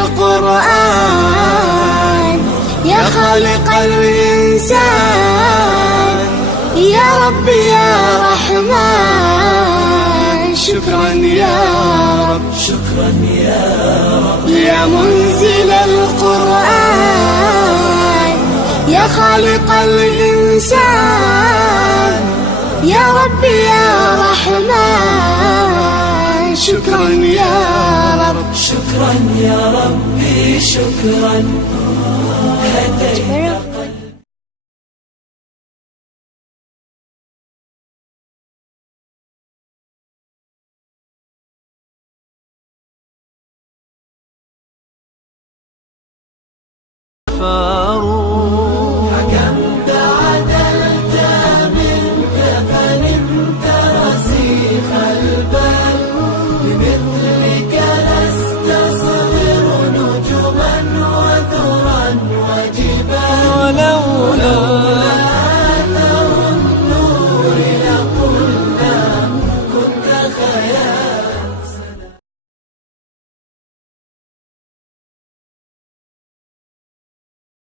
القرآن يا خالق الإنسان، يا ربي يا رحمن شكرا يا رب، شكرا يا رب. يا منزل القرآن يا خالق الإنسان، يا ربي يا رحمن شكرا يا رب، شكرا يا ربي شكرا. هديت حكمت عدلت منك فنمت رسيخ البال، بمثلك نستصغر نجما وذرا وجبال. ولو